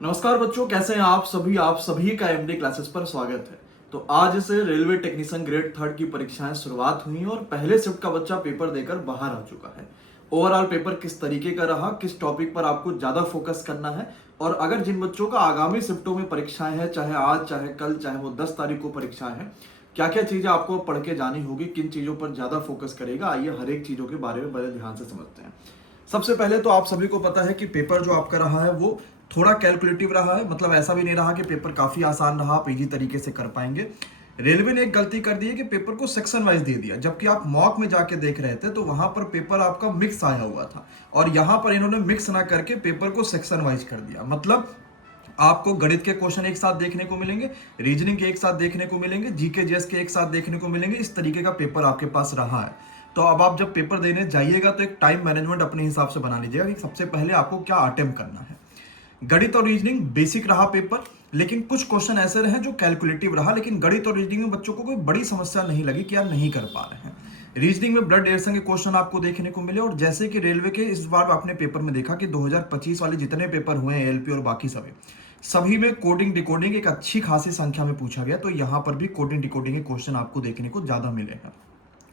नमस्कार बच्चों, कैसे हैं आप सभी का एमडी क्लासेस पर स्वागत है। तो आज से रेलवे टेक्नीशियन ग्रेड थर्ड की परीक्षाएं शुरुआत हुई और पहले शिफ्ट का बच्चा पेपर देकर बाहर आ चुका है। ओवरऑल पेपर किस तरीके का रहा, किस टॉपिक पर आपको ज्यादा फोकस करना है, और अगर जिन बच्चों का आगामी शिफ्टों में परीक्षाएं हैं, चाहे आज चाहे कल चाहे वो 10 तारीख को परीक्षाएं हैं, क्या क्या चीजें आपको पढ़ के जानी होगी, किन चीजों पर ज्यादा फोकस करेगा, आइए हर एक चीजों के बारे में बड़े ध्यान से समझते हैं। सबसे पहले तो आप सभी को पता है कि पेपर जो आपका रहा है वो थोड़ा कैलकुलेटिव रहा है। मतलब ऐसा भी नहीं रहा कि पेपर काफी आसान रहा, आप इजी तरीके से कर पाएंगे। रेलवे ने एक गलती कर दी है कि पेपर को सेक्शन वाइज दे दिया, जबकि आप मॉक में जाके देख रहे थे तो वहां पर पेपर आपका मिक्स आया हुआ था, और यहां पर इन्होंने मिक्स ना करके पेपर को सेक्शन वाइज कर दिया। मतलब आपको गणित के क्वेश्चन एक साथ देखने को मिलेंगे, रीजनिंग के एक साथ देखने को मिलेंगे, जीके जीएस के एक साथ देखने को मिलेंगे। इस तरीके का पेपर आपके पास रहा है। तो अब आप जब पेपर देने जाइएगा तो एक टाइम मैनेजमेंट अपने हिसाब से बना लीजिएगा कि सबसे पहले आपको क्या अटेम्प्ट करना है। गणित और रीजनिंग बेसिक रहा पेपर, लेकिन कुछ क्वेश्चन ऐसे रहे जो कैलकुलेटिव रहा। लेकिन गणित और रीजनिंग में बच्चों को कोई बड़ी समस्या नहीं लगी कि आप नहीं कर पा रहे हैं। रीजनिंग में ब्लड रिलेशन के क्वेश्चन आपको देखने को मिले, और जैसे कि रेलवे के इस बार आपने पेपर में देखा कि 2025 वाले जितने पेपर हुए हैं एलपी और बाकी सभी में कोडिंग डिकोडिंग एक अच्छी खासी संख्या में पूछा गया। तो यहां पर भी कोडिंग डिकोडिंग के क्वेश्चन आपको देखने को ज्यादा मिलेगा।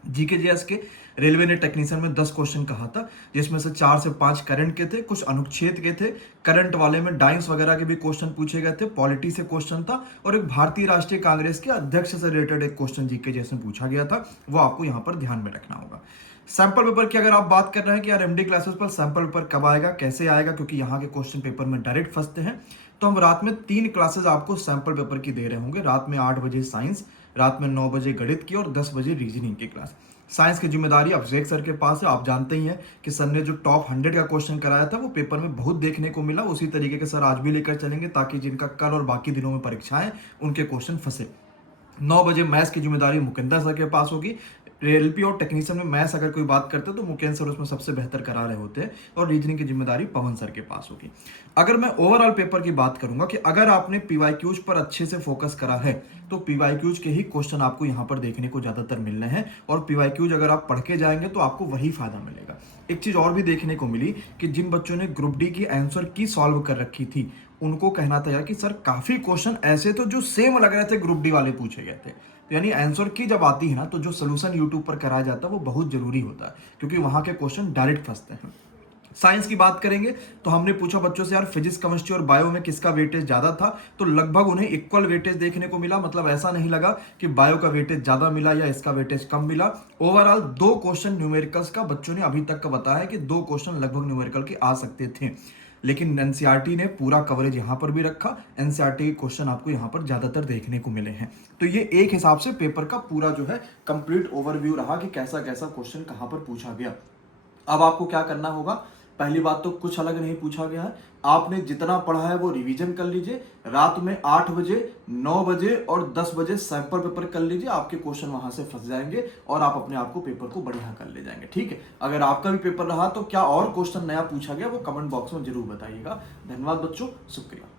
जीके जीएस के रेलवे ने टेक्नीशियन में 10 क्वेश्चन कहा था, जिसमें से 4 से 5 करंट के थे, कुछ अनुच्छेद के थे। करंट वाले में डाइंस वगैरह के भी क्वेश्चन पूछे गए थे, पॉलिटी से क्वेश्चन था, और एक भारतीय राष्ट्रीय कांग्रेस के अध्यक्ष से रिलेटेड एक क्वेश्चन जीके जीएस में पूछा गया था। वो आपको यहाँ पर ध्यान में रखना होगा। सैंपल पेपर की अगर आप बात कर रहे हैं कि यार एमडी क्लासेस पर सैंपल पेपर कब आएगा, कैसे आएगा, क्योंकि यहाँ के क्वेश्चन पेपर में डायरेक्ट फंसते हैं, तो हम रात में 3 क्लासेस आपको सैंपल पेपर की दे रहे होंगे। रात में 8 बजे साइंस, रात में 9 बजे गणित की, और 10 बजे रीजनिंग की क्लास। साइंस की जिम्मेदारी अभिषेक सर के पास है। आप जानते ही हैं कि सर ने जो टॉप 100 का क्वेश्चन कराया था वो पेपर में बहुत देखने को मिला। उसी तरीके के सर आज भी लेकर चलेंगे, ताकि जिनका कल और बाकी दिनों में परीक्षाएं उनके क्वेश्चन फंसे। 9 बजे मैथ्स की जिम्मेदारी मुकेंद्र सर के पास होगी। एलपी और टेक्नीशियन में मैथ्स अगर कोई बात करते तो मुकेंद्र सर उसमें सबसे बेहतर करा रहे होते हैं, और रीजनिंग की जिम्मेदारी पवन सर के पास होगी। अगर मैं ओवरऑल पेपर की बात करूंगा कि अगर आपने पीवाईक्यूज पर अच्छे से फोकस करा है तो पीवाईक्यूज के ही क्वेश्चन आपको यहां पर देखने को ज्यादातर मिलने हैं, और पीवाईक्यूज अगर आप पढ़ के जाएंगे तो आपको वही फायदा मिलेगा। एक चीज और भी देखने को मिली कि जिन बच्चों ने ग्रुप डी की आंसर की सॉल्व कर रखी थी, उनको कहना था यार कि सर काफी क्वेश्चन ऐसे तो जो सेम लग रहे थे ग्रुप डी वाले पूछे गए थे। तो यानी आंसर की जब आती है ना, तो जो सोल्यूशन यूट्यूब पर कराया जाता है वो बहुत जरूरी होता है, क्योंकि वहां के क्वेश्चन डायरेक्ट फंसते हैं। साइंस की बात करेंगे तो हमने पूछा बच्चों से यार फिजिक्स केमिस्ट्री और बायो में किसका वेटेज ज्यादा था, तो लगभग उन्हें इक्वल वेटेज देखने को मिला। मतलब ऐसा नहीं लगा कि बायो का वेटेज ज्यादा मिला या इसका वेटेज कम मिला। ओवरऑल 2 क्वेश्चन न्यूमेरिकल्स का बच्चों ने अभी तक का बताया कि 2 क्वेश्चन लगभग न्यूमेरिकल के आ सकते थे, लेकिन एनसीईआरटी ने पूरा कवरेज यहां पर भी रखा। एनसीईआरटी के क्वेश्चन आपको यहां पर ज्यादातर देखने को मिले हैं। तो ये एक हिसाब से पेपर का पूरा जो है कंप्लीट ओवरव्यू रहा कि कैसा कैसा क्वेश्चन कहां पर पूछा गया। अब आपको क्या करना होगा, पहली बात तो कुछ अलग नहीं पूछा गया है। आपने जितना पढ़ा है वो रिवीजन कर लीजिए। रात में 8 बजे, 9 बजे और 10 बजे सैंपल पेपर कर लीजिए। आपके क्वेश्चन वहां से फंस जाएंगे और आप अपने आप को पेपर को बढ़िया कर ले जाएंगे। ठीक है, अगर आपका भी पेपर रहा तो क्या और क्वेश्चन नया पूछा गया वो कमेंट बॉक्स में जरूर बताइएगा। धन्यवाद बच्चों, शुक्रिया।